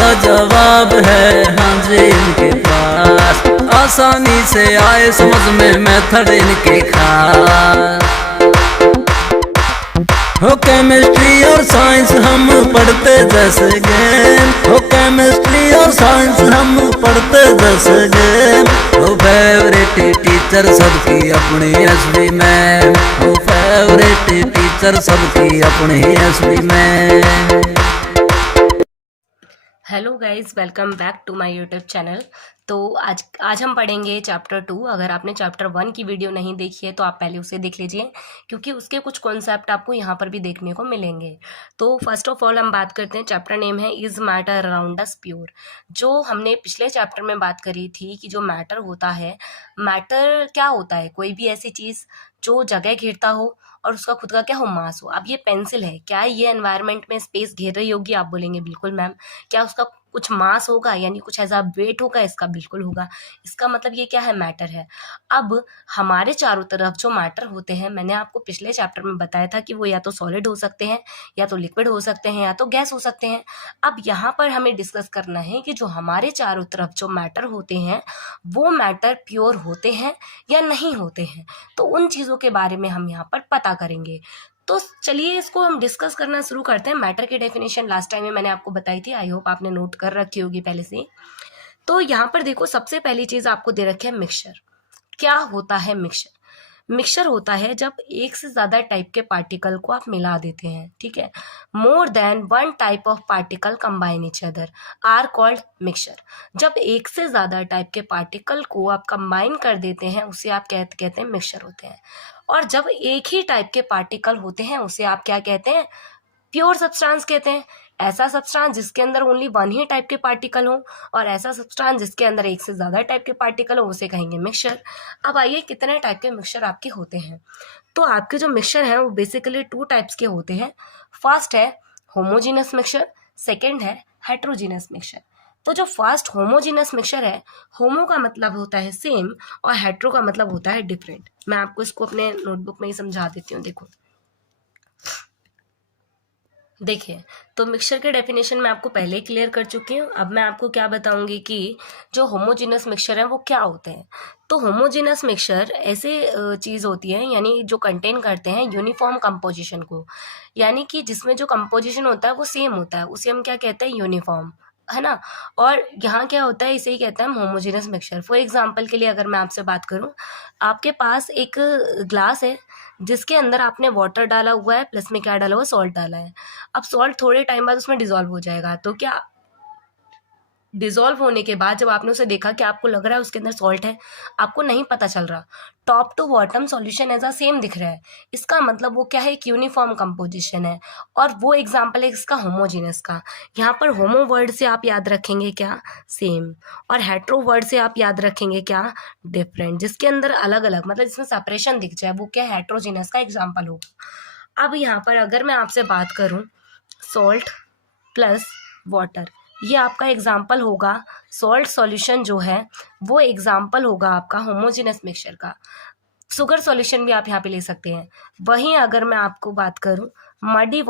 का जवाब है हाँ जी इनके पास, आसानी से आए समझ में मेथड इनके खास। हो केमिस्ट्री और साइंस हम पढ़ते जैसे गेम, हो केमिस्ट्री और साइंस हम पढ़ते जैसे गेम। हो फेवरेट टीचर सबकी अपनी एसवी मैम, हो फेवरेट टीचर सबकी अपनी SV ma'am. Hello guys, welcome back to my YouTube channel. तो आज हम पढ़ेंगे चैप्टर 2। अगर आपने चैप्टर 1 की वीडियो नहीं देखी है तो आप पहले उसे देख लीजिए, क्योंकि उसके कुछ कॉन्सेप्ट आपको यहाँ पर भी देखने को मिलेंगे। तो फर्स्ट ऑफ ऑल हम बात करते हैं, चैप्टर नेम है is matter around us pure. जो हमने पिछले चैप्टर में बात करी थी कि जो मैटर होता है, मैटर क्या होता है, कोई भी ऐसी चीज़ जो जगह घेरता हो और उसका खुद का क्या हो, मास हो। अब ये पेंसिल है, क्या ये एनवायरनमेंट में स्पेस घेर रही होगी? आप बोलेंगे बिल्कुल मैम। क्या उसका कुछ मास होगा, यानी कुछ ऐसा वेट होगा? इसका बिल्कुल होगा। इसका मतलब ये क्या है, मैटर है। अब हमारे चारों तरफ जो मैटर होते हैं, मैंने आपको पिछले चैप्टर में बताया था कि वो या तो सॉलिड हो सकते हैं, या तो लिक्विड हो सकते हैं, या तो गैस हो सकते हैं। अब यहाँ पर हमें डिस्कस करना है कि जो हमारे चारों तरफ जो मैटर होते हैं, वो मैटर प्योर होते हैं या नहीं होते हैं। तो उन चीज़ों के बारे में हम यहाँ पर पता करेंगे। तो चलिए इसको हम डिस्कस करना शुरू करते हैं। मैटर की डेफिनेशन लास्ट टाइम में मैंने आपको बताई थी, आई होप आपने नोट कर रखी होगी पहले से। तो यहाँ पर देखो, सबसे पहली चीज़ आपको दे रखी है मिक्सचर। क्या होता है मिक्सचर? मिक्सचर होता है जब एक से ज़्यादा टाइप के पार्टिकल को आप मिला देते हैं, ठीक है। More than one type of particle combine each other are called mixture. जब एक से ज़्यादा टाइप के पार्टिकल को आप कंबाइन कर देते हैं, उसे आप कहते हैं मिक्सचर होते हैं। और जब एक ही टाइप के पार्टिकल होते हैं, उसे आप क्या कहते हैं? प्योर सब्सटेंस कहते हैं। ऐसा सब्सटेंस जिसके अंदर ओनली वन ही टाइप के पार्टिकल हो, और ऐसा सब्सटेंस जिसके अंदर एक से ज़्यादा टाइप के पार्टिकल हो, उसे कहेंगे मिक्सचर। अब आइए, कितने टाइप के मिक्सचर आपके होते हैं? तो आपके जो मिक्सचर हैं वो बेसिकली 2 टाइप्स के होते हैं। फर्स्ट है होमोजीनस मिक्सचर, सेकेंड है हेट्रोजीनस मिक्सचर। तो जो फर्स्ट होमोजीनस मिक्सचर है, होमो का मतलब होता है सेम और हेट्रो का मतलब होता है डिफरेंट। मैं आपको इसको अपने नोटबुक में ही समझा देती हूँ। देखिए, तो मिक्सचर के डेफिनेशन मैं आपको पहले ही क्लियर कर चुकी हूँ। अब मैं आपको क्या बताऊंगी कि जो होमोजीनस मिक्सचर है वो क्या होते हैं। तो होमोजीनस मिक्सचर ऐसे चीज़ होती है, यानी जो कंटेन करते हैं यूनिफॉर्म कंपोजिशन को, यानी कि जिसमें जो कंपोजिशन होता है वो सेम होता है, उसे हम क्या कहते हैं? यूनिफॉर्म, है ना। और यहाँ क्या होता है, इसे ही कहते हैं हम होमोजीनस मिक्सचर। फॉर एग्जाम्पल के लिए अगर मैं आपसे बात करूँ, आपके पास एक ग्लास है जिसके अंदर आपने वाटर डाला हुआ है, प्लस में क्या डाला हुआ है? सॉल्ट डाला है। अब सॉल्ट थोड़े टाइम बाद उसमें डिजॉल्व हो जाएगा, तो क्या डिजॉल्व होने के बाद जब आपने उसे देखा, कि आपको लग रहा है उसके अंदर सॉल्ट है? आपको नहीं पता चल रहा। Top to bottom solution as a same दिख रहा है। इसका मतलब वो क्या है? एक यूनिफॉर्म कंपोजिशन है। और वो एग्जाम्पल है इसका होमोजीनस का। यहाँ पर होमो वर्ड से आप याद रखेंगे क्या? सेम। और हेट्रो वर्ड से आप याद रखेंगे क्या? डिफरेंट। जिसके अंदर अलग अलग, मतलब जिसमें सेपरेशन दिख जाए, वो क्या? हेट्रोजीनस का एग्जाम्पल होगा। अब यहाँ पर अगर मैं आपसे बात करूँ, सॉल्ट प्लस वाटर, ये आपका एग्जाम्पल होगा। सॉल्ट सॉल्यूशन जो है वो एग्जाम्पल होगा आपका होमोजेनस मिक्सचर का। शुगर सॉल्यूशन भी आप यहाँ पे ले सकते हैं। वहीं अगर मैं आपको बात करूँ, muddy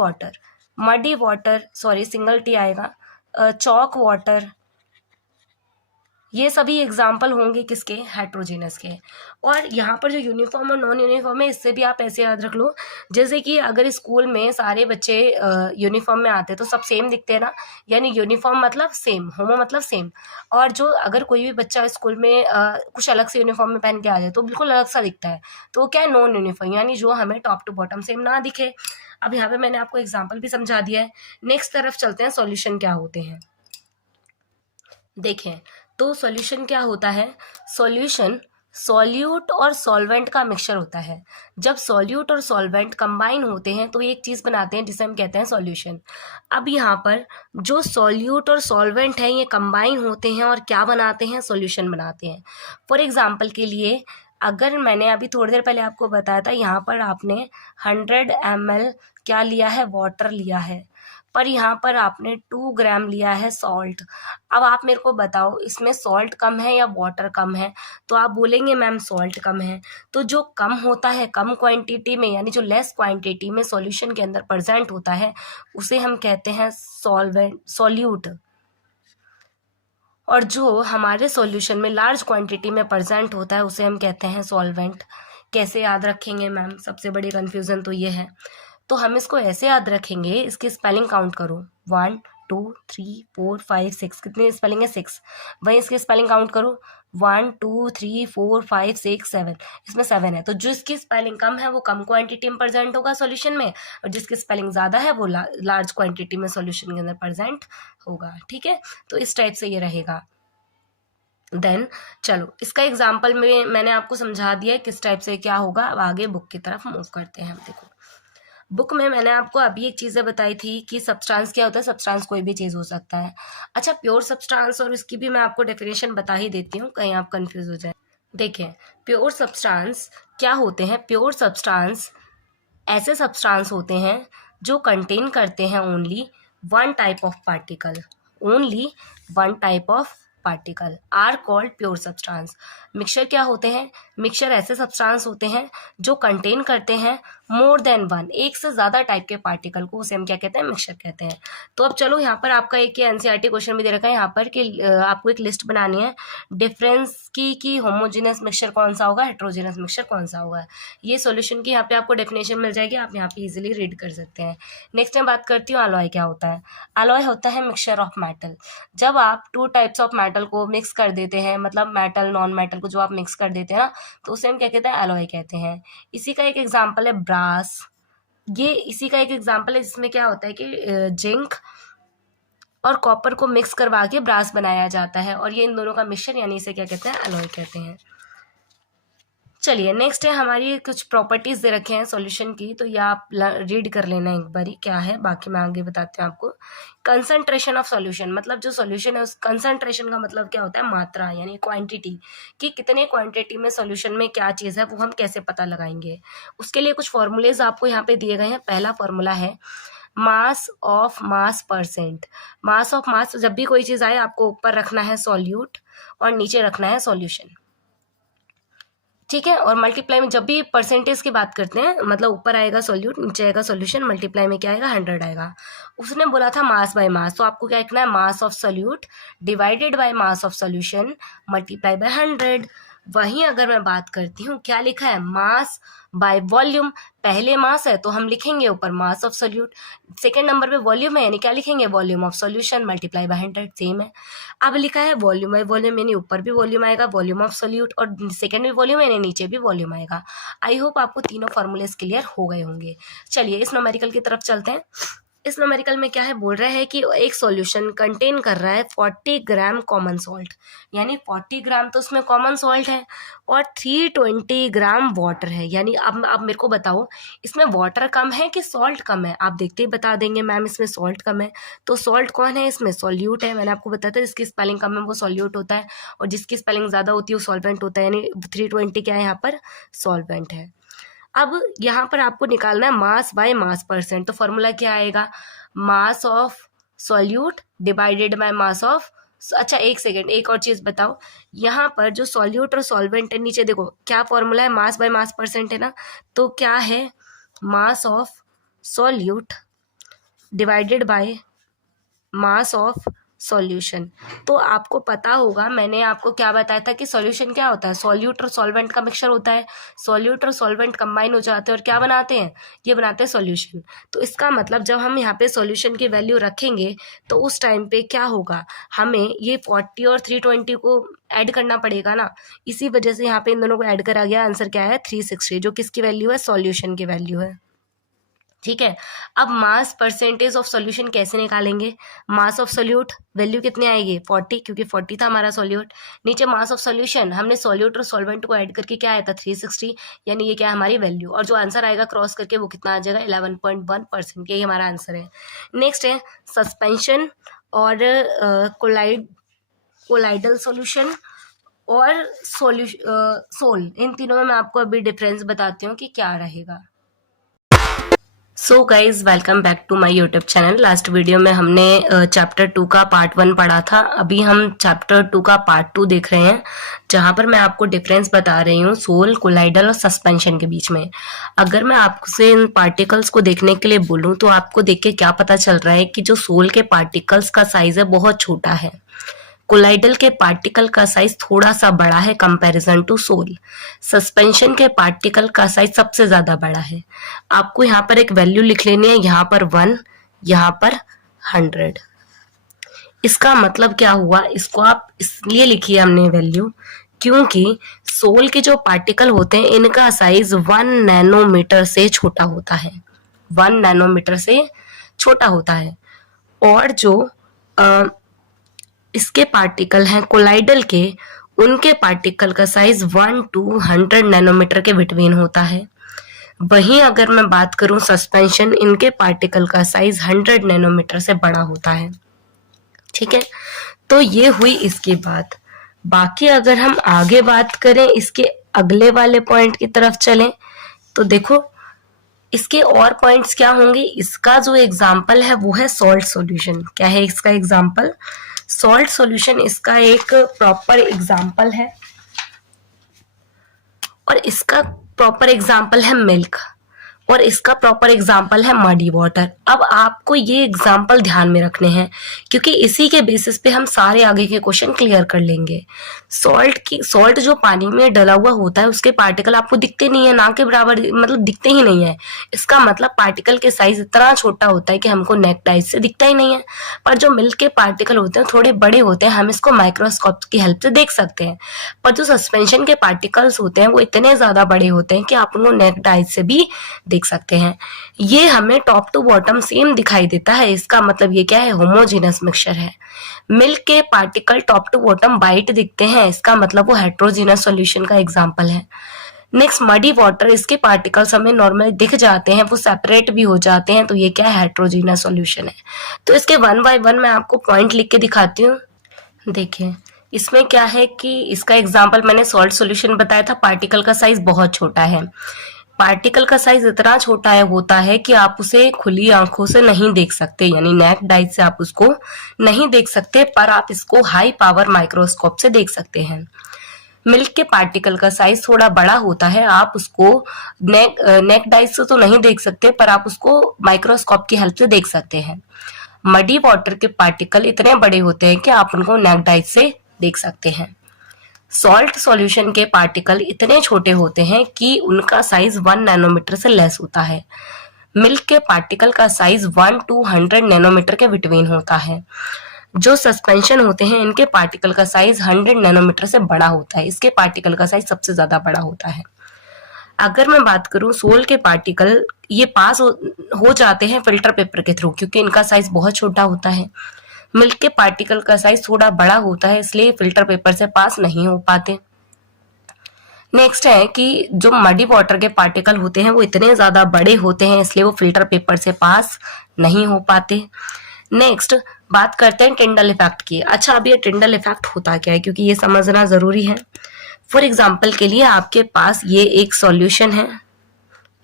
water sorry single T आएगा, चॉक वाटर, ये सभी एग्जाम्पल होंगे किसके? हेट्रोजीनस के। और यहाँ पर जो यूनिफॉर्म और नॉन यूनिफॉर्म है, इससे भी आप ऐसे याद रख लो, जैसे कि अगर स्कूल में सारे बच्चे यूनिफॉर्म में आते हैं तो सब सेम दिखते हैं ना, यानी यूनिफॉर्म मतलब सेम, होमो मतलब सेम। और जो अगर कोई भी बच्चा स्कूल में कुछ अलग से यूनिफॉर्म में पहन के आ जाए तो बिल्कुल अलग सा दिखता है, तो वो क्या है? नॉन यूनिफॉर्म, यानी जो हमें टॉप टू बॉटम सेम ना दिखे। अब यहाँ पे मैंने आपको एग्जाम्पल भी समझा दिया है। नेक्स्ट तरफ चलते हैं, सॉल्यूशन क्या होते हैं। देखें, तो सॉल्यूशन क्या होता है? सॉल्यूशन सॉल्यूट और सॉल्वेंट का मिक्सचर होता है। जब सॉल्यूट और सॉल्वेंट कंबाइन होते हैं तो एक चीज़ बनाते हैं जिसे हम कहते हैं सॉल्यूशन। अब यहाँ पर जो सॉल्यूट और सॉल्वेंट है, ये कंबाइन होते हैं और क्या बनाते हैं? सॉल्यूशन बनाते हैं। फॉर एग्जांपल के लिए, अगर मैंने अभी थोड़ी देर पहले आपको बताया था, यहाँ पर आपने 100 ml क्या लिया है? वाटर लिया है, पर यहाँ पर आपने 2 ग्राम लिया है सॉल्ट। अब आप मेरे को बताओ, इसमें सॉल्ट कम है या वाटर कम है? तो आप बोलेंगे मैम सॉल्ट कम है। तो जो कम होता है, कम क्वांटिटी में, यानी जो लेस क्वांटिटी में सॉल्यूशन के अंदर प्रेजेंट होता है, उसे हम कहते हैं सॉल्वेंट, सॉल्यूट। और जो हमारे सॉल्यूशन में लार्ज क्वांटिटी में प्रेजेंट होता है उसे हम कहते हैं सॉल्वेंट। कैसे याद रखेंगे मैम, सबसे बड़ी कन्फ्यूज़न तो ये है। तो हम इसको ऐसे याद रखेंगे, इसकी स्पेलिंग काउंट करो, 1 2 3 4 5 6, कितनी स्पेलिंग है 6। वहीं इसकी स्पेलिंग काउंट करो, 1 2 3 4 5 6 7, इसमें 7 है। तो जिसकी स्पेलिंग कम है वो कम क्वांटिटी में प्रेजेंट होगा सॉल्यूशन में, और जिसकी स्पेलिंग ज़्यादा है वो लार्ज क्वांटिटी में सॉल्यूशन के अंदर प्रेजेंट होगा। ठीक है, तो इस टाइप से ये रहेगा। देन चलो इसका एग्जाम्पल में मैंने आपको समझा दिया है किस टाइप से क्या होगा। अब आगे बुक की तरफ मूव करते हैं हम। देखो बुक में मैंने आपको अभी एक चीज़ें बताई थी कि सब्सटेंस क्या होता है। सब्सटेंस कोई भी चीज़ हो सकता है। अच्छा, प्योर सब्सटेंस और इसकी भी मैं आपको डेफिनेशन बता ही देती हूँ, कहीं आप कंफ्यूज हो जाए। देखिए प्योर सब्सटेंस क्या होते हैं। प्योर सब्सटेंस ऐसे सब्सटेंस होते हैं जो कंटेन करते हैं only one type of particle, only one type of particle are called pure substance. Mixture क्या होते हैं। मिक्सचर ऐसे सब्सटेंस होते हैं जो कंटेन करते हैं मोर देन वन, एक से ज़्यादा टाइप के पार्टिकल को, उसे हम क्या कहते हैं, मिक्सचर कहते हैं। तो अब चलो यहाँ पर आपका एक एनसीईआरटी क्वेश्चन भी दे रखा है यहाँ पर कि आपको एक लिस्ट बनानी है डिफरेंस की कि होमोजेनस मिक्सचर कौन सा होगा, हेट्रोजेनस मिक्सचर कौन सा होगा। ये सॉल्यूशन की यहाँ पे आपको डेफिनेशन मिल जाएगी, आप यहाँ पे इजीली रीड कर सकते हैं। नेक्स्ट मैं बात करती हूँ अलॉय क्या होता है। अलॉय होता है मिक्सचर ऑफ मेटल। जब आप टू टाइप्स ऑफ मेटल को मिक्स कर देते हैं, मतलब मेटल नॉन मेटल को जो आप मिक्स कर देते हैं ना, तो उसे हम क्या कहते हैं, अलॉय कहते हैं। इसी का एक एग्जांपल है ब्रास। ये इसी का एक एग्जांपल है जिसमें क्या होता है कि जिंक और कॉपर को मिक्स करवा के ब्रास बनाया जाता है, और ये इन दोनों का मिक्सचर, यानी इसे क्या कहते हैं, अलॉय कहते हैं। चलिए नेक्स्ट है हमारी कुछ प्रॉपर्टीज दे रखे हैं सॉल्यूशन की, तो ये आप रीड कर लेना एक बारी क्या है, बाकी मैं आगे बताती हूँ आपको। कंसंट्रेशन ऑफ सॉल्यूशन, मतलब जो सॉल्यूशन है उस कंसंट्रेशन का मतलब क्या होता है, मात्रा यानी क्वांटिटी, कि कितने क्वांटिटी में सॉल्यूशन में क्या चीज़ है वो हम कैसे पता लगाएंगे। उसके लिए कुछ फॉर्मूलेज आपको यहाँ पे दिए गए हैं। पहला फॉर्मूला है mass of mass percent. Mass of mass, जब भी कोई चीज़ आए आपको ऊपर रखना है सॉल्यूट और नीचे रखना है सॉल्यूशन, ठीक है। और मल्टीप्लाई में जब भी परसेंटेज की बात करते हैं, मतलब ऊपर आएगा सॉल्यूट, नीचे आएगा सॉल्यूशन, मल्टीप्लाई में क्या आएगा, 100 आएगा। उसने बोला था मास बाय मास, तो आपको क्या लिखना है, mass of solute divided by mass of solution multiply by 100। वहीं अगर मैं बात करती हूँ, क्या लिखा है, मास बाय वॉल्यूम। पहले मास है तो हम लिखेंगे ऊपर mass of solute, second number पे वॉल्यूम है यानी क्या लिखेंगे, volume of solution multiply by 100, same है। अब लिखा है वॉल्यूम बाय वॉल्यूम, यानी ऊपर भी वॉल्यूम आएगा वॉल्यूम ऑफ सॉल्यूट, और सेकेंड भी वॉल्यूम यानी नीचे भी वॉल्यूम आएगा। आई होप आपको तीनों फॉर्मूलेस क्लियर हो गए होंगे। चलिए इस न्यूमेरिकल की तरफ चलते हैं। इस न्यूमेरिकल में क्या है, बोल रहा है कि एक सॉल्यूशन कंटेन कर रहा है 40 ग्राम कॉमन सॉल्ट, यानी 40 ग्राम तो उसमें कॉमन सॉल्ट है, और 320 ग्राम वाटर है। यानी अब मेरे को बताओ इसमें वाटर कम है कि सॉल्ट कम है। आप देखते ही बता देंगे मैम इसमें सॉल्ट कम है, तो सॉल्ट कौन है, इसमें सॉल्यूट है। मैंने आपको बताया था जिसकी स्पेलिंग कम है वो सॉल्यूट होता है, और जिसकी स्पेलिंग ज़्यादा होती है वो सॉल्वेंट होता है, यानी 320 क्या है यहाँ पर, सॉल्वेंट है। अब यहाँ पर आपको निकालना है मास बाय मास परसेंट, तो फॉर्मूला क्या आएगा, mass of solute divided by mass of, अच्छा एक सेकेंड, एक और चीज़ बताओ, यहाँ पर जो सॉल्यूट और सॉल्वेंट है, नीचे देखो क्या फॉर्मूला है, मास बाय मास परसेंट है ना, तो क्या है, mass of solute divided by mass of solution. तो आपको पता होगा मैंने आपको क्या बताया था कि सॉल्यूशन क्या होता है, सॉल्यूट और सॉल्वेंट का मिक्सचर होता है। सॉल्यूट और सॉल्वेंट कंबाइन हो जाते हैं और क्या बनाते हैं, ये बनाते हैं सॉल्यूशन। तो इसका मतलब जब हम यहाँ पे सॉल्यूशन की वैल्यू रखेंगे तो उस टाइम पे क्या होगा, हमें ये 40 और 320 को ऐड करना पड़ेगा ना। इसी वजह से यहाँ पे इन दोनों को ऐड करा गया, आंसर क्या है 360, जो किसकी वैल्यू है, सॉल्यूशन की वैल्यू है। ठीक है, अब मास परसेंटेज ऑफ सॉल्यूशन कैसे निकालेंगे, मास ऑफ सॉल्यूट वैल्यू कितनी आएगी 40, क्योंकि 40 था हमारा सॉल्यूट, नीचे मास ऑफ सॉल्यूशन, हमने सॉल्यूट और सॉल्वेंट को ऐड करके क्या आया था 360, यानी ये क्या है हमारी वैल्यू, और जो आंसर आएगा क्रॉस करके वो कितना आ जाएगा 11.1%, यही हमारा आंसर है। नेक्स्ट है सस्पेंशन और कोलाइडल सॉल्यूशन और सोल, इन तीनों में मैं आपको अभी डिफरेंस बताती हूँ कि क्या रहेगा। So guys welcome back to my YouTube channel. Last video में हमने चैप्टर 2 का पार्ट 1 पढ़ा था, अभी हम चैप्टर 2 का पार्ट 2 देख रहे हैं, जहां पर मैं आपको डिफरेंस बता रही हूँ सोल, कोलाइडल और सस्पेंशन के बीच में। अगर मैं आपसे इन पार्टिकल्स को देखने के लिए बोलूँ तो आपको देख के क्या पता चल रहा है कि जो सोल के पार्टिकल्स का साइज है बहुत छोटा है, कोलाइडल के पार्टिकल का साइज थोड़ा सा बड़ा है कंपैरिजन टू सोल। सस्पेंशन के पार्टिकल का साइज सबसे ज्यादा बड़ा है। आपको यहाँ पर एक वैल्यू लिख लेनी है, यहाँ पर 1, यहाँ पर 100। इसका मतलब क्या हुआ, इसको आप इसलिए लिखिए हमने वैल्यू क्योंकि सोल के जो पार्टिकल होते हैं इनका साइज 1 नैनोमीटर से छोटा होता है, 1 नैनोमीटर से छोटा होता है। और जो इसके पार्टिकल हैं कोलाइडल के, उनके पार्टिकल का साइज 1 to 100 नैनोमीटर के बिटवीन होता है। वहीं अगर मैं बात करूं सस्पेंशन, इनके पार्टिकल का साइज 100 नैनोमीटर से बड़ा होता है। ठीक है, तो ये हुई इसकी बात। बाकी अगर हम आगे बात करें, इसके अगले वाले पॉइंट की तरफ चलें तो देखो इसके और पॉइंट्स क्या होंगे। इसका जो एग्जाम्पल है वो है सॉल्ट सॉल्यूशन। क्या है इसका एग्जाम्पल? सॉल्ट सॉल्यूशन इसका एक प्रॉपर एग्जाम्पल है, और इसका प्रॉपर एग्जाम्पल है मिल्क, और इसका प्रॉपर एग्जाम्पल है मडी वाटर। अब आपको ये एग्जाम्पल ध्यान में रखने हैं क्योंकि इसी के बेसिस पे हम सारे आगे के क्वेश्चन क्लियर कर लेंगे। सॉल्ट जो पानी में डला हुआ होता है उसके पार्टिकल आपको दिखते नहीं है, ना के बराबर, मतलब दिखते ही नहीं है। इसका मतलब पार्टिकल के साइज इतना छोटा होता है कि हमको नेक्ड आइज से दिखता ही नहीं है। पर जो मिल्क के पार्टिकल होते हैं थोड़े बड़े होते हैं, हम इसको माइक्रोस्कोप की हेल्प से देख सकते हैं। पर जो सस्पेंशन के पार्टिकल्स होते हैं वो इतने ज्यादा बड़े होते हैं कि आप उनको नेक्ड आइज से भी देख सकते हैं। ये हमें टॉप टू बॉटम सेम दिखाई देता है। इसका मतलब ये क्या है? होमोजेनस मिक्सचर है। मिल्क के particle top to bottom white दिखते हैं, इसका मतलब वो हेट्रोजीनस सॉल्यूशन का एग्जांपल है। नेक्स्ट मडी वाटर, इसके पार्टिकल्स हमें नॉर्मली दिख जाते हैं, वो सेपरेट भी हो जाते हैं, तो ये क्या है? हेट्रोजीनस सॉल्यूशन है। तो इसके 1 by 1 मैं आपको पॉइंट लिख के दिखाती हूँ। देखिए इसमें क्या है कि इसका एग्जाम्पल मैंने सॉल्ट सॉल्यूशन बताया था, पार्टिकल का साइज बहुत छोटा है। पार्टिकल का साइज इतना छोटा होता है कि आप उसे खुली आंखों से नहीं देख सकते, यानी नेक्ड आइज से आप उसको नहीं देख सकते, पर आप इसको हाई पावर माइक्रोस्कोप से देख सकते हैं। मिल्क के पार्टिकल का साइज थोड़ा बड़ा होता है, आप उसको नेक्ड आइज से तो नहीं देख सकते, पर आप उसको माइक्रोस्कोप की हेल्प से देख सकते हैं। मडी वाटर के पार्टिकल इतने बड़े होते हैं कि आप उनको नेक्ड आइज से देख सकते हैं। सॉल्ट सॉल्यूशन के पार्टिकल इतने छोटे होते हैं कि उनका साइज 1 नैनोमीटर से लेस होता है। मिल्क के पार्टिकल का साइज 1 to 100 नैनोमीटर के बिटवीन होता है। जो सस्पेंशन होते हैं इनके पार्टिकल का साइज 100 नैनोमीटर से बड़ा होता है, इसके पार्टिकल का साइज सबसे ज्यादा बड़ा होता है। अगर मैं बात करूं सोल के पार्टिकल, ये पास हो जाते हैं फिल्टर पेपर के थ्रू क्योंकि इनका साइज बहुत छोटा होता है। मिल्क के पार्टिकल का साइज थोड़ा बड़ा होता है, इसलिए फिल्टर पेपर से पास नहीं हो पाते। नेक्स्ट है कि जो मडी वाटर के पार्टिकल होते हैं वो इतने ज्यादा बड़े होते हैं, इसलिए वो फिल्टर पेपर से पास नहीं हो पाते। नेक्स्ट बात करते हैं टिंडल इफेक्ट की। अच्छा, अब ये टिंडल इफेक्ट होता क्या है, क्योंकि ये समझना जरूरी है। फॉर एग्जाम्पल के लिए आपके पास ये एक सॉल्यूशन है,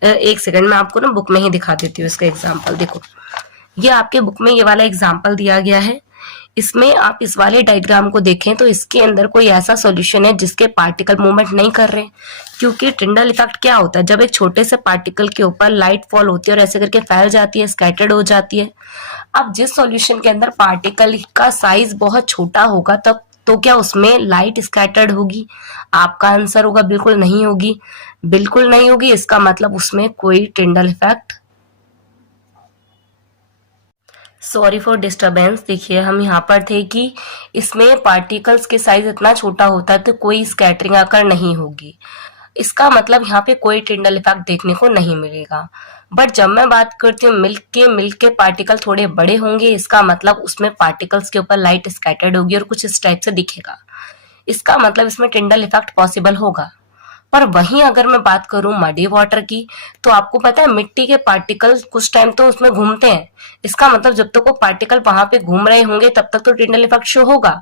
एक सेकंड में आपको ना बुक में ही दिखा देती हूँ इसका एग्जाम्पल। देखो ये आपके बुक में ये वाला एग्जाम्पल दिया गया है। इसमें आप इस वाले डायग्राम को देखें तो इसके अंदर कोई ऐसा सॉल्यूशन है जिसके पार्टिकल मूवमेंट नहीं कर रहे, क्योंकि टिंडल इफेक्ट क्या होता है, जब एक छोटे से पार्टिकल के ऊपर लाइट फॉल होती है और ऐसे करके फैल जाती है, स्कैटर्ड हो जाती है। अब जिस सॉल्यूशन के अंदर पार्टिकल का साइज बहुत छोटा होगा तब तो क्या उसमें लाइट स्कैटर्ड होगी? आपका आंसर होगा बिल्कुल नहीं होगी, बिल्कुल नहीं होगी। इसका मतलब उसमें कोई Tyndall effect. Sorry for disturbance. देखिए हम यहाँ पर थे कि इसमें पार्टिकल्स के साइज इतना छोटा होता है तो कोई स्कैटरिंग आकर नहीं होगी, इसका मतलब यहाँ पे कोई टिंडल इफेक्ट देखने को नहीं मिलेगा। बट जब मैं बात करती हूँ मिल्क के पार्टिकल थोड़े बड़े होंगे, इसका मतलब उसमें पार्टिकल्स के ऊपर लाइट स्कैटर्ड होगी और कुछ इस टाइप से दिखेगा, इसका मतलब इसमें टिंडल इफेक्ट पॉसिबल होगा। पर वहीं अगर मैं बात करूं मडी वाटर की, तो आपको पता है मिट्टी के पार्टिकल्स कुछ टाइम तो उसमें घूमते हैं, इसका मतलब जब तक वो पार्टिकल वहां पे घूम रहे होंगे तब तक तो टिंडल इफेक्ट शो होगा।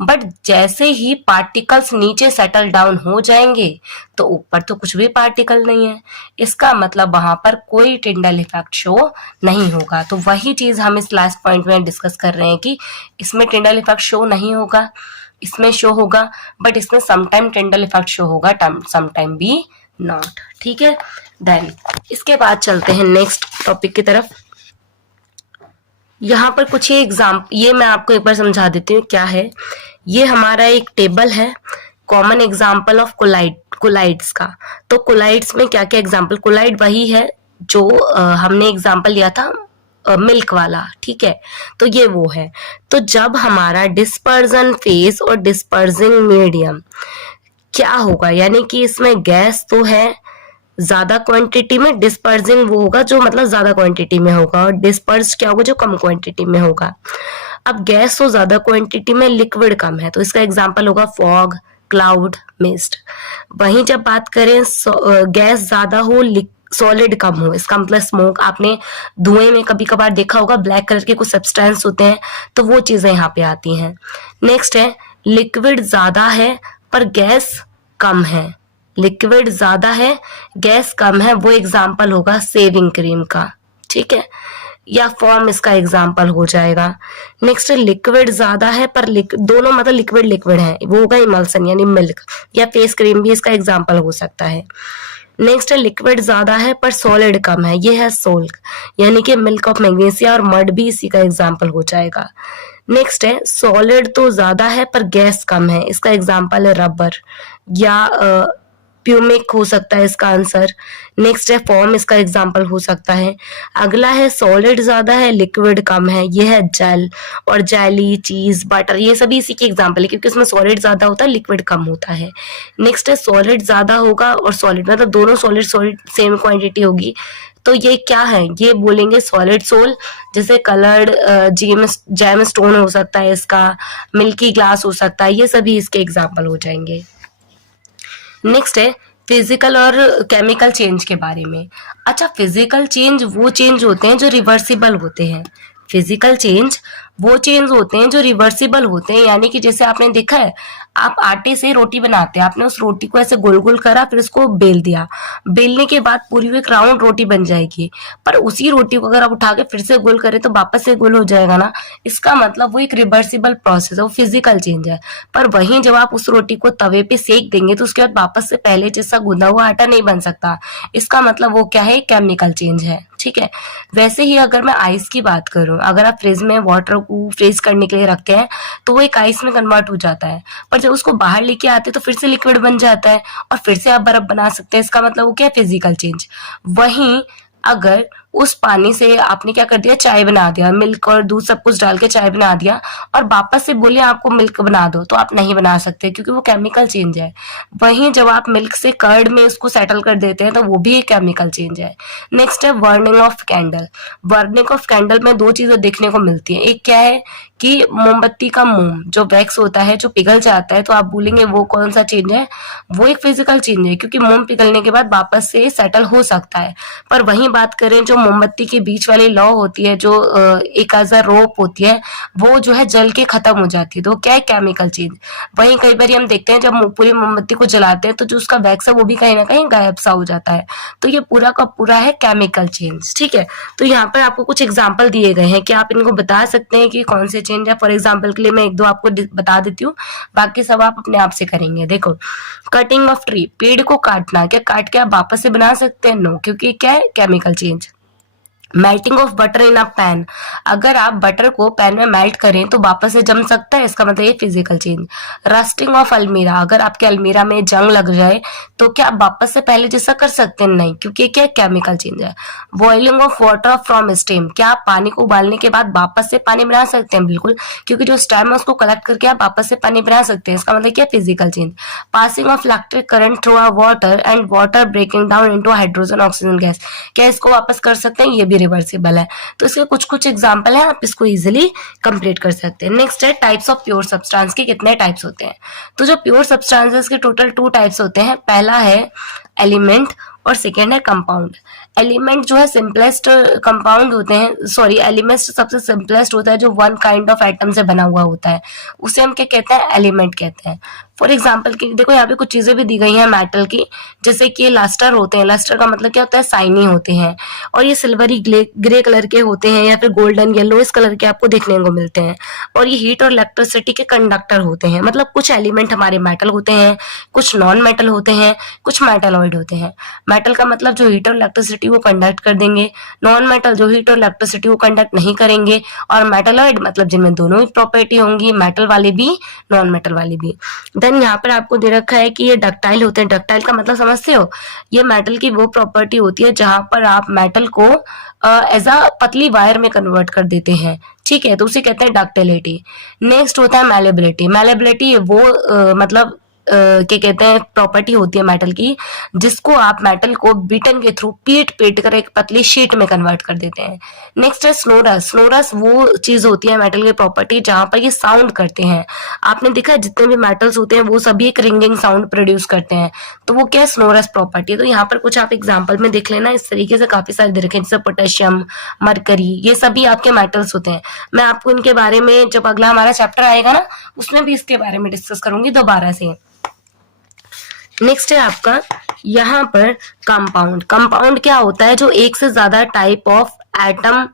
बट जैसे ही पार्टिकल्स नीचे सेटल डाउन हो जाएंगे तो ऊपर तो कुछ भी पार्टिकल नहीं है, इसका मतलब वहां पर कोई टिंडल इफेक्ट शो नहीं होगा। तो वही चीज हम इस लास्ट पॉइंट में डिस्कस कर रहे हैं कि इसमें टिंडल इफेक्ट शो नहीं होगा, इसमें शो होगा, बट इसमें समटाइम टिंडल इफेक्ट शो होगा, समटाइम भी नॉट। ठीक है, देन इसके बाद चलते हैं नेक्स्ट टॉपिक की तरफ। यहाँ पर कुछ ये मैं आपको एक बार समझा देती हूँ क्या है। ये हमारा एक टेबल है कॉमन एग्जाम्पल ऑफ कोलाइड्स का। तो कोलाइड्स में क्या क्या एग्जाम्पल, कोलाइड वही है जो हमने एग्जाम्पल लिया था मिल्क वाला, ठीक है, तो ये वो है। तो जब हमारा डिस्पर्जन फेज और डिस्पर्जिंग मीडियम क्या होगा, यानी कि इसमें गैस तो है ज्यादा क्वांटिटी में, डिस्पर्जिंग वो होगा जो मतलब ज्यादा क्वांटिटी में होगा, और डिस्पर्स क्या होगा जो कम क्वांटिटी में होगा। अब गैस तो ज्यादा क्वांटिटी में, लिक्विड कम है, तो इसका एग्जांपल होगा फॉग, क्लाउड, मिस्ट। वहीं जब बात करें गैस ज्यादा हो सॉलिड कम हो, इसका मतलब स्मोक, आपने धुएं में कभी कभार देखा होगा ब्लैक कलर के कुछ सब्सटेंस होते हैं, तो वो चीजें यहाँ पे आती हैं। नेक्स्ट है लिक्विड ज्यादा है पर गैस कम है, लिक्विड ज्यादा है गैस कम है, वो एग्जाम्पल होगा सेविंग क्रीम का, ठीक है, या फॉर्म इसका एग्जाम्पल हो जाएगा। नेक्स्ट लिक्विड ज्यादा है पर दोनों मतलब लिक्विड लिक्विड है, वो होगा इमल्सन यानी मिल्क, या फेस क्रीम भी इसका एग्जाम्पल हो सकता है। नेक्स्ट लिक्विड ज्यादा है पर सॉलिड कम है, ये है सोल्क यानी कि मिल्क ऑफ मैग्नीशिया, और मड भी इसी का एग्जाम्पल हो जाएगा। नेक्स्ट है सॉलिड तो ज्यादा है पर गैस कम है, इसका एग्जाम्पल है रबर या प्यूमिक हो सकता है इसका आंसर। नेक्स्ट है फॉर्म, इसका एग्जांपल हो सकता है। अगला है सॉलिड ज्यादा है लिक्विड कम है, ये है जेल, और जेली, चीज, बटर, ये सभी इसी के एग्जांपल है क्योंकि इसमें सॉलिड ज्यादा होता है लिक्विड कम होता है। नेक्स्ट है सॉलिड ज्यादा होगा और सॉलिड मतलब दोनों सॉलिड सेम क्वांटिटी होगी, तो ये क्या है, ये बोलेंगे सॉलिड सोल, जैसे कलर्ड जैम स्टोन हो सकता है इसका, मिल्की ग्लास हो सकता है, ये सभी इसके एग्जाम्पल हो जाएंगे। नेक्स्ट है फिजिकल और केमिकल चेंज के बारे में। अच्छा, फिजिकल चेंज वो चेंज होते हैं जो रिवर्सिबल होते हैं, फिजिकल चेंज वो चेंज होते हैं जो रिवर्सिबल होते हैं, यानी कि जैसे आपने देखा है आप आटे से रोटी बनाते हैं, आपने उस रोटी को ऐसे गोल गोल करा, फिर उसको बेल दिया, बेलने के बाद पूरी एक राउंड रोटी बन जाएगी, पर उसी रोटी को अगर आप उठा के फिर से गोल करें तो वापस से गोल हो जाएगा ना, इसका मतलब वो एक रिवर्सिबल प्रोसेस है, वो फिजिकल चेंज है। पर वहीं जब आप उस रोटी को तवे पे सेक देंगे तो उसके बाद वापस से पहले जैसा गूंदा हुआ आटा नहीं बन सकता, इसका मतलब वो क्या है, केमिकल चेंज है, ठीक है। वैसे ही अगर मैं आइस की बात करूं, अगर आप फ्रिज में वाटर को फ्रीज करने के लिए रखते हैं तो वो एक आइस में कन्वर्ट हो जाता है, पर जब उसको बाहर लेके आते हैं तो फिर से लिक्विड बन जाता है और फिर से आप बर्फ बना सकते हैं, इसका मतलब वो क्या है, फिजिकल चेंज। वहीं अगर उस पानी से आपने क्या कर दिया, चाय बना दिया, मिल्क और दूध सब कुछ डाल के चाय बना दिया, और वापस से बोले आपको मिल्क बना दो, तो आप नहीं बना सकते क्योंकि वो केमिकल चेंज है। वहीं जब आप मिल्क से कर्ड में उसको सेटल कर देते हैं तो वो भी एक केमिकल चेंज है। नेक्स्ट है burning of candle. Burning of candle में दो चीजें देखने को मिलती है, एक क्या है कि मोमबत्ती का मोम जो वैक्स होता है जो पिघल जाता है, तो आप बोलेंगे वो कौन सा चेंज है, वो एक फिजिकल चेंज है क्योंकि मोम पिघलने के बाद वापस से सेटल हो सकता है। पर वहीं बात करें जो मोमबत्ती के बीच वाली लौ होती है, जो एक ऐसा रोप होती है, वो जो है जल के खत्म हो जाती है, तो क्या है, केमिकल चेंज। वहीं कई बार हम देखते हैं जब पूरी मोमबत्ती को जलाते हैं तो जो उसका वैक्स है वो भी कहीं ना कहीं गायब सा हो जाता है, तो ये पूरा का पूरा है केमिकल चेंज, ठीक है। तो यहाँ पर आपको कुछ एग्जाम्पल दिए गए हैं कि आप इनको बता सकते हैं कि कौन से चेंज है। फॉर एग्जाम्पल के लिए मैं एक दो आपको बता देती हूँ, बाकी सब आप अपने आप से करेंगे। देखो, कटिंग ऑफ ट्री, पेड़ को काटना, क्या काट के आप वापस से बना सकते हैं, नो, क्योंकि क्या है, chemical change. Melting of butter in a pan, अगर आप बटर को पैन में मेल्ट करें तो वापस से जम सकता है, इसका मतलब ये फिजिकल चेंज। रस्टिंग ऑफ अलमीरा, अगर आपके अलमीरा में जंग लग जाए तो क्या आप वापस से पहले जैसा कर सकते हैं, नहीं, क्योंकि क्या केमिकल चेंज है। Boiling of water from steam, क्या आप पानी को उबालने के बाद वापस से पानी बना सकते हैं, बिल्कुल, क्योंकि जो स्टेम है उसको कलेक्ट करके आप वापस से पानी बना सकते हैं, इसका मतलब क्या, physical change. Passing of electric current through a water and water breaking down into hydrogen oxygen gas, क्या इसको वापस कर सकते हैं, ये भी रिवर्सिबल है। तो इसके कुछ कुछ एग्जांपल है, आप इसको इजीली कंप्लीट कर सकते हैं। नेक्स्ट है टाइप्स ऑफ प्योर सब्सटेंस के कितने टाइप्स होते हैं। तो जो प्योर सब्सटेंसेस के टोटल 2 टाइप्स होते हैं, पहला है एलिमेंट और सेकेंड है कंपाउंड। एलिमेंट जो है सिंपलेस्ट कंपाउंड होते हैं, सॉरी, एलिमेंट सबसे सिंपलेस्ट होता है जो वन काइंड ऑफ एटम से बना हुआ होता है, उसे हम क्या कहते हैं, एलिमेंट कहते हैं। फॉर एग्जाम्पल की देखो यहाँ पे कुछ चीजें भी दी गई हैं मेटल की, जैसे कि ये लस्टर होते हैं, लस्टर का मतलब क्या होता है, साइनी होते हैं, और ये सिल्वरी ग्रे कलर के होते हैं या फिर गोल्डन येलोइश कलर के आपको देखने को मिलते हैं, और ये हीट और इलेक्ट्रिसिटी के कंडक्टर होते हैं। मतलब कुछ एलिमेंट हमारे मेटल होते हैं, कुछ नॉन मेटल होते हैं, कुछ मेटालॉइड होते हैं। मेटल का मतलब जो हीट और इलेक्ट्रिसिटी वो कंडक्ट कर देंगे, नॉन मेटल जो हीट और इलेक्ट्रिसिटी वो कंडक्ट नहीं करेंगे, और मेटलॉइड मतलब जिनमें दोनों ही प्रॉपर्टी होंगी, मेटल वाले भी नॉन मेटल वाले भी। देन यहाँ पर आपको दे रखा है कि ये डक्टाइल होते हैं। डक्टाइल का मतलब समझते हो, ये मेटल की वो प्रॉपर्टी होती है जहां पर आप मेटल को एज अ पतली वायर में कन्वर्ट कर देते हैं, ठीक है, तो उसे कहते हैं डक्टिलिटी। नेक्स्ट होता है मैलेबिलिटी। मैलेबिलिटी वो मतलब क्या कहते हैं प्रॉपर्टी होती है मेटल की, जिसको आप मेटल को बीटन के थ्रू पीट पीट कर एक पतली शीट में कन्वर्ट कर देते हैं। नेक्स्ट है स्नोरस। स्नोरस वो चीज होती है मेटल की प्रॉपर्टी जहां पर ये साउंड करते हैं। आपने देखा है जितने भी मेटल्स होते हैं वो सभी एक रिंगिंग साउंड प्रोड्यूस करते हैं, तो वो क्या है, स्नोरस प्रॉपर्टी है। तो यहाँ पर कुछ आप एग्जाम्पल में देख लेना, इस तरीके से काफी सारे दे रखे हैं, जैसे पोटेशियम, मरकरी, ये सभी आपके मेटल्स होते हैं। मैं आपको इनके बारे में जब अगला हमारा चैप्टर आएगा ना उसमें भी इसके बारे में डिस्कस करूंगी दोबारा से। नेक्स्ट है आपका यहाँ पर कंपाउंड। कंपाउंड क्या होता है, जो एक से ज्यादा टाइप ऑफ एटम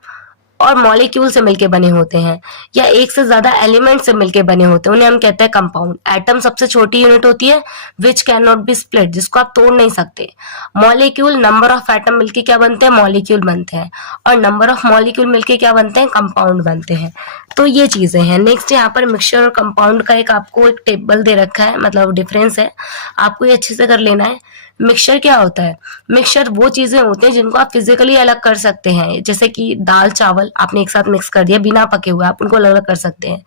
और मॉलिक्यूल से मिलके बने होते हैं, या एक से ज्यादा एलिमेंट से मिलके बने होते हैं, उन्हें हम कहते हैं कंपाउंड। एटम सबसे छोटी यूनिट होती है which can not be split, जिसको आप तोड़ नहीं सकते। मॉलिक्यूल, नंबर ऑफ एटम मिलके क्या बनते हैं, मॉलिक्यूल बनते हैं, और नंबर ऑफ मॉलिक्यूल मिलके क्या बनते हैं, कंपाउंड बनते हैं। तो ये चीजें हैं। नेक्स्ट यहाँ पर मिक्सचर और कंपाउंड का एक आपको एक टेबल दे रखा है, मतलब डिफरेंस है, आपको ये अच्छे से कर लेना है। मिक्सचर क्या होता है, मिक्सचर वो चीजें होते हैं जिनको आप फिजिकली अलग कर सकते हैं, जैसे कि दाल चावल आपने एक साथ मिक्स कर दिया बिना पके हुए, आप उनको अलग अलग कर सकते हैं।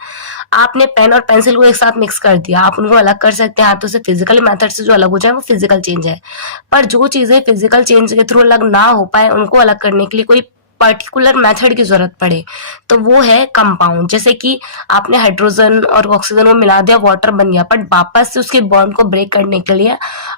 आपने पेन और पेंसिल को एक साथ मिक्स कर दिया, आप उनको अलग कर सकते हैं हाथों से। फिजिकल मेथड से जो अलग हो जाए वो फिजिकल चेंज है, पर जो चीजें फिजिकल चेंज के थ्रू अलग ना हो पाए उनको अलग करने के लिए कोई पर्टिकुलर मेथड की जरूरत पड़े तो वो है कंपाउंड। जैसे कि आपने हाइड्रोजन और ऑक्सीजन को मिला दिया, वाटर बन गया, बट वापस से उसके बॉन्ड को ब्रेक करने के लिए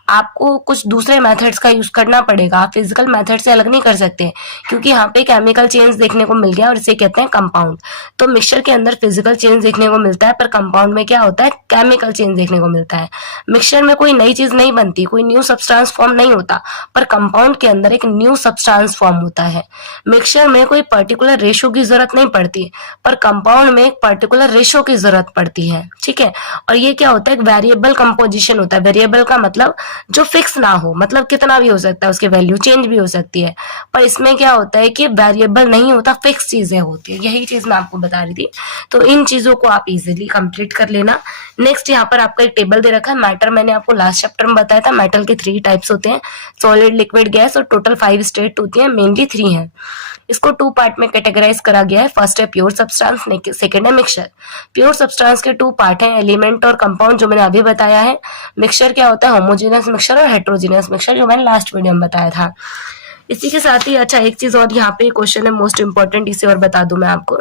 आपको कुछ दूसरे मेथड्स का यूज करना पड़ेगा। आप फिजिकल मेथड से अलग नहीं कर सकते, क्योंकि यहाँ पे केमिकल चेंज देखने को मिल गया और इसे कहते हैं कंपाउंड। तो मिक्सचर के अंदर फिजिकल चेंज देखने को मिलता है, पर कंपाउंड में क्या होता है, केमिकल चेंज देखने को मिलता है। मिक्सचर में कोई नई चीज नहीं बनती, कोई न्यू सब्सटेंस फॉर्म नहीं होता, पर कंपाउंड के अंदर एक न्यू सब्सटेंस फॉर्म होता है। मिक्सचर में कोई पर्टिकुलर रेशो की जरूरत नहीं पड़ती, पर कंपाउंड में एक पर्टिकुलर रेशो की जरूरत पड़ती है, ठीक है। और ये क्या होता है, एक वेरिएबल कंपोजिशन होता है। वेरिएबल का मतलब जो फिक्स ना हो, मतलब कितना भी हो सकता है, उसकी वैल्यू चेंज भी हो सकती है, पर इसमें क्या होता है कि वेरिएबल नहीं होता, फिक्स चीजें होती है। यही चीज मैं आपको बता रही थी, तो इन चीजों को आप इजीली कंप्लीट कर लेना। नेक्स्ट यहाँ पर आपका एक टेबल दे रखा है। मैटर मैंने आपको लास्ट चैप्टर में बताया था, मेटल के 3 टाइप्स होते हैं, सॉलिड, लिक्विड, गैस, और टोटल 5 स्टेट होती है, मेनली 3 है। इसको 2 पार्ट में कैटेगराइज करा गया है। फर्स्ट है प्योर सब्सटेंस, सेकंड है मिक्सचर। प्योर सब्सटेंस के 2 पार्ट हैं, एलिमेंट और कंपाउंड, जो मैंने अभी बताया है। मिक्सचर क्या होता है, होमोजेनियस मिक्सचर और हेट्रोजेनियस मिक्सचर, जो मैंने लास्ट वीडियो में बताया था। इसी के साथ ही अच्छा एक चीज और यहाँ पे क्वेश्चन है मोस्ट इंपॉर्टेंट, इसे और बता दूं मैं आपको।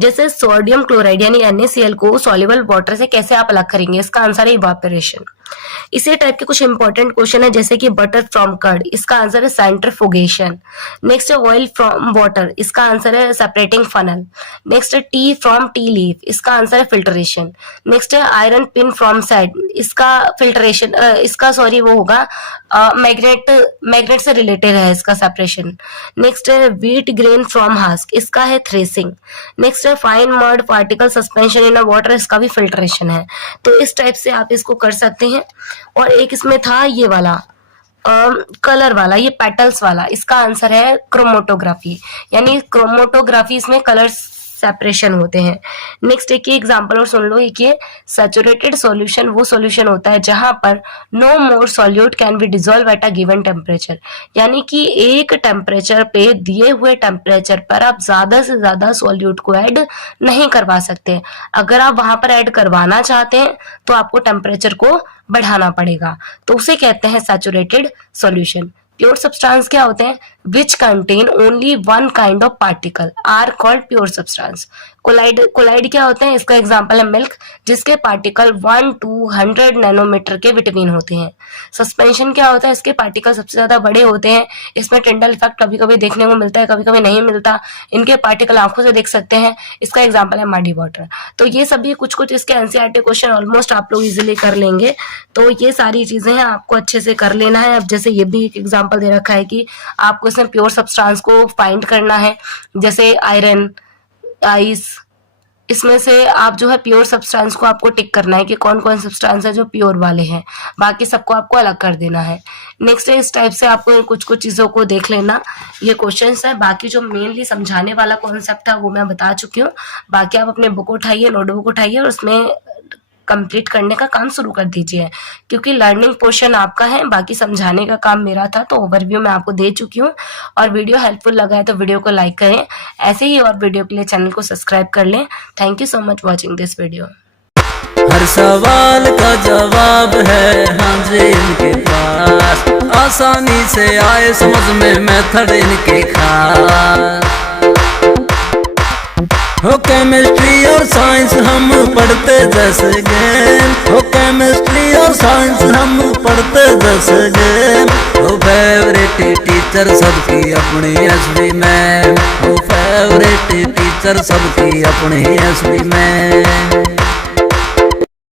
जैसे सोडियम क्लोराइड यानी NaCl को सॉल्युबल वाटर से कैसे आप अलग करेंगे, इसका आंसर है इवापोरेशन। इसी टाइप के कुछ इंपॉर्टेंट क्वेश्चन है, जैसे कि बटर फ्रॉम कर्ड, इसका आंसर है सेंट्रिफुगेशन। नेक्स्ट है ऑयल फ्रॉम वाटर, इसका आंसर है सेपरेटिंग फनल। नेक्स्ट है टी फ्रॉम टी लीफ, इसका आंसर है फिल्ट्रेशन। नेक्स्ट है आयरन पिन फ्रॉम सैड, इसका फिल्ट्रेशन, इसका सॉरी वो होगा मैग्नेट से रिलेटेड है इसका सेपरेशन। नेक्स्ट है व्हीट ग्रेन फ्रॉम हस्क, इसका है थ्रेसिंग। नेक्स्ट है fine mud particle suspension in water, इसका भी फिल्ट्रेशन है। तो इस टाइप से आप इसको कर सकते हैं। और एक इसमें था ये वाला कलर वाला, ये पेटल्स वाला, इसका आंसर है क्रोमेटोग्राफी, यानी क्रोमेटोग्राफी, इसमें कलर्स सेपरेशन होते हैं। नेक्स्ट एक ही एग्जांपल और सुन लो, एक ये सैचुरेटेड सॉल्यूशन वो सॉल्यूशन होता है जहां पर no more solute can be dissolve at a given temperature, यानी कि एक टेम्परेचर पे, दिए हुए टेम्परेचर पर आप ज्यादा से ज्यादा सॉल्यूट को ऐड नहीं करवा सकते। अगर आप वहां पर ऐड करवाना चाहते हैं तो आपको टेम्परेचर को बढ़ाना पड़ेगा, तो उसे कहते हैं सैचुरेटेड सॉल्यूशन। प्योर सब्सटेंस क्या होते हैं, which contain only one kind of particle are called pure substance. Colloid क्या होते हैं, इसका एग्जांपल है मिल्क, जिसके पार्टिकल 1 to 100 नैनोमीटर के बिटवीन होते हैं। सस्पेंशन क्या होता है, इसके पार्टिकल सबसे ज्यादा बड़े होते हैं। इसमें टिंडल इफेक्ट कभी कभी देखने को मिलता है, कभी कभी नहीं मिलता। इनके पार्टिकल आंखों से देख सकते हैं, इसका एग्जाम्पल है मडी वाटर। तो ये सभी कुछ कुछ इसके एनसीईआरटी क्वेश्चन ऑलमोस्ट आप लोग इजिली कर लेंगे। तो ये सारी चीजें हैं, आपको अच्छे से कर लेना है। अब जैसे ये भी एक एग्जाम्पल दे रखा है कि आपको इसमें प्योर सब्सटेंस को फाइंड करना है, जैसे आयरन, आइस, इसमें से आप जो है प्योर सब्सटेंस को आपको टिक करना है कि कौन कौन सब्सटेंस है जो प्योर वाले हैं, बाकी सबको आपको अलग कर देना है। नेक्स्ट है इस टाइप से आपको कुछ कुछ चीज़ों को देख लेना। ये क्वेश्चंस है, बाकी जो मेनली समझाने वाला कॉन्सेप्ट है वो मैं बता चुकी हूँ। बाकी आप अपने बुक उठाइए, नोटबुक उठाइए और उसमें कंप्लीट करने का काम शुरू कर दीजिए, क्योंकि लर्निंग पोर्शन आपका है, बाकी समझाने का काम मेरा था। तो ओवरव्यू मैं आपको दे चुकी हूँ। और वीडियो हेल्पफुल लगा है तो वीडियो को लाइक करें। ऐसे ही और वीडियो के लिए चैनल को सब्सक्राइब कर लें। Thank you so much watching this video. हर सवाल का जवाब है हाँ जी इनके पास, आसानी से आए समझ में मेथड इनके खास। हो केमिस्ट्री और साइंस हम पढ़ते जैसे गेम, हो केमिस्ट्री और साइंस हम पढ़ते जैसे गेम। हो फेवरेट टीचर सबकी अपनी एसवी मैम, हो फेवरेट टीचर सबकी अपनी एसवी मैम।